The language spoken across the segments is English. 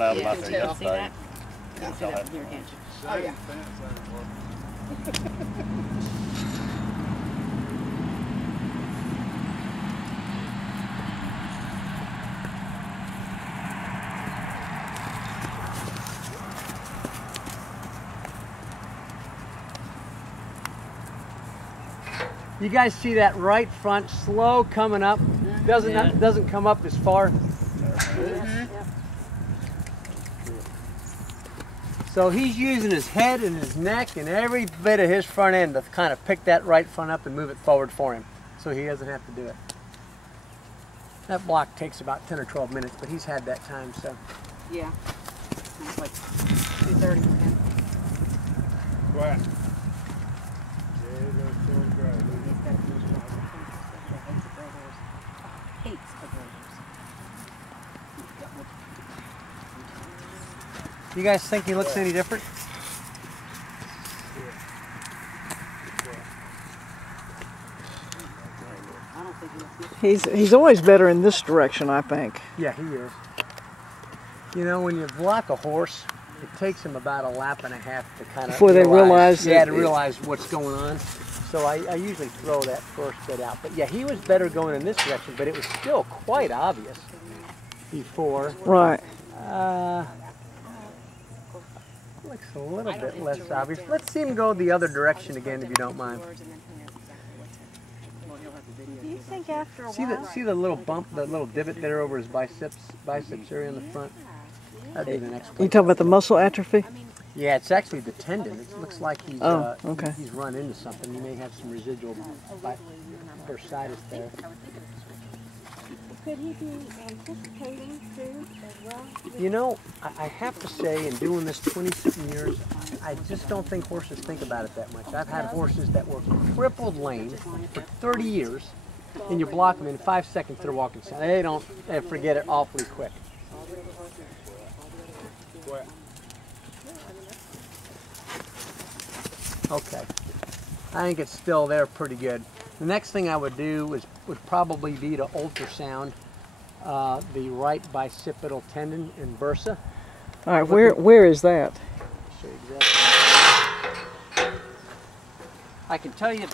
out Yeah, about there you can yesterday. see that? You can see that from here, can't you? Oh, yeah. You guys see that right front slow coming up? Doesn't come up as far. So he's using his head and his neck and every bit of his front end to kind of pick that right front up and move it forward for him, so he doesn't have to do it. That block takes about 10 or 12 minutes, but he's had that time, so. Yeah. It's like 2:30. Go ahead. You guys think he looks any different? He's always better in this direction, I think. Yeah, he is. You know, when you block a horse, it takes him about a lap and a half to kind of Before they realize yeah, to realize what's going on. So I usually throw that first bit out. But yeah, he was better going in this direction, but it was still quite obvious before. Right. Looks a little bit less obvious. Let's see him go the other direction again, if you don't mind. Do you think after a while? See the little bump, the little divot there over his biceps area in the front? That'd be the next one. You talking about the muscle atrophy? Yeah, it's actually the tendon. It looks like he's okay. he's run into something. He may have some residual bursitis there. Could he be anticipating too as well? You know, I have to say, in doing this 20-something years, I just don't think horses think about it that much. I've had horses that were crippled lame for 30 years, and you block them in 5 seconds they're walking sound. They forget it awfully quick. Okay, I think it's still there pretty good. The next thing I would do would probably be to ultrasound the right bicipital tendon in bursa. All right, where is that? I'll show you exactly. I can tell you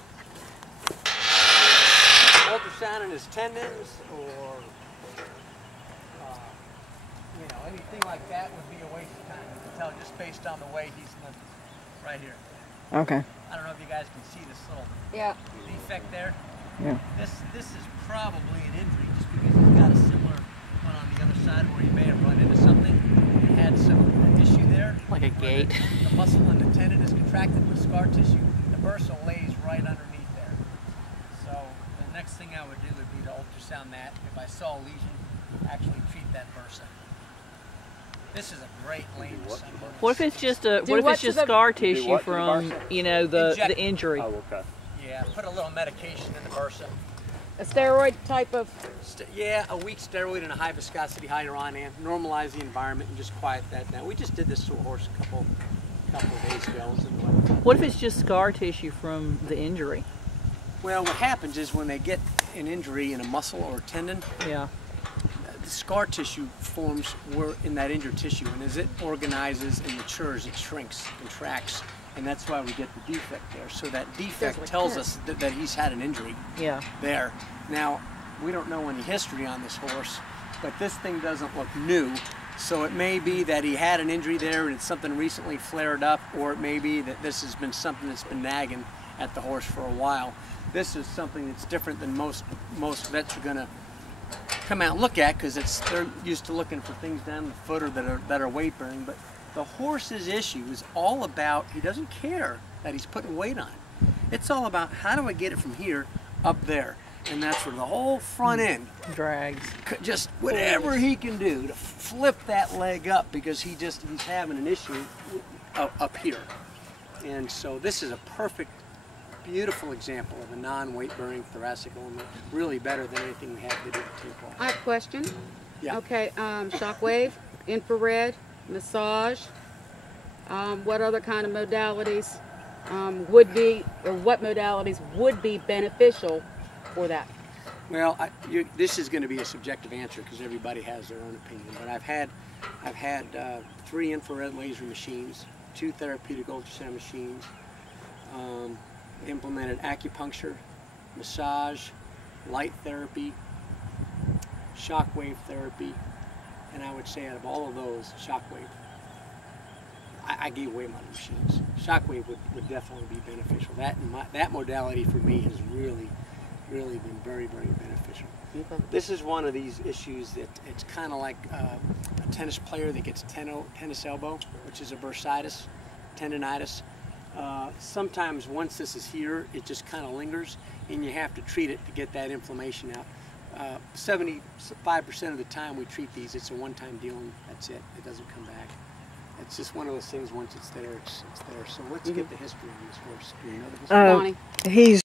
ultrasounding his tendons or you know, anything like that would be a waste of time. You can tell just based on the way he's limping. Right here. Okay. I don't know if you guys can see this little defect there. Yeah. This is probably an injury just because he's got a similar one on the other side where he may have run into something and had some issue there. Like a gate. The muscle and the tendon is contracted with scar tissue. The bursa lays right underneath there. So the next thing I would do would be to ultrasound that. If I saw a lesion, actually treat that bursa. This is a great lane. What if it's just scar tissue from, you know, the injury? Oh, okay. Yeah, put a little medication in the bursa. A steroid type of? Yeah, a weak steroid and a high viscosity hyaluron-amp. Normalize the environment and just quiet that down. We just did this to a horse a couple of days ago. What if it's just scar tissue from the injury? Well, what happens is when they get an injury in a muscle or a tendon, the scar tissue forms in that injured tissue, and as it organizes and matures, it shrinks, contracts, and that's why we get the defect there. So that defect tells us that he's had an injury there. Now, we don't know any history on this horse, but this thing doesn't look new, so it may be that he had an injury there and it's something recently flared up, or it may be that this has been something that's been nagging at the horse for a while. This is something that's different than most vets are going to come out and look at, because they're used to looking for things down the foot or that are weight bearing. But the horse's issue is all about, he doesn't care that he's putting weight on it. It's all about, how do I get it from here up there? And that's where the whole front end drags. Just whatever he can do to flip that leg up, because he's having an issue up here. And so this is a perfect, beautiful example of a non-weight bearing thoracic ulna, really better than anything we have to do with tapeworm. I have a question. Yeah. Okay, shockwave, infrared, massage, what other kind of modalities would be, or what modalities would be beneficial for that? Well, this is going to be a subjective answer because everybody has their own opinion, but I've had I've had 3 infrared laser machines, 2 therapeutic ultrasound machines, implemented acupuncture, massage, light therapy, shockwave therapy, and I would say out of all of those, shockwave. I gave away my machines. Shockwave would definitely be beneficial. That modality for me has really been very, very beneficial. Okay. This is one of these issues that it's kind of like a tennis player that gets tennis elbow, which is a bursitis, tendonitis. Sometimes once this is here, it just kind of lingers, and you have to treat it to get that inflammation out. 75% of the time we treat these, it's a one-time deal and that's it. It doesn't come back. It's just one of those things, once it's there, it's there. So let's get the history on this horse. Do you know the history? Bonnie. He's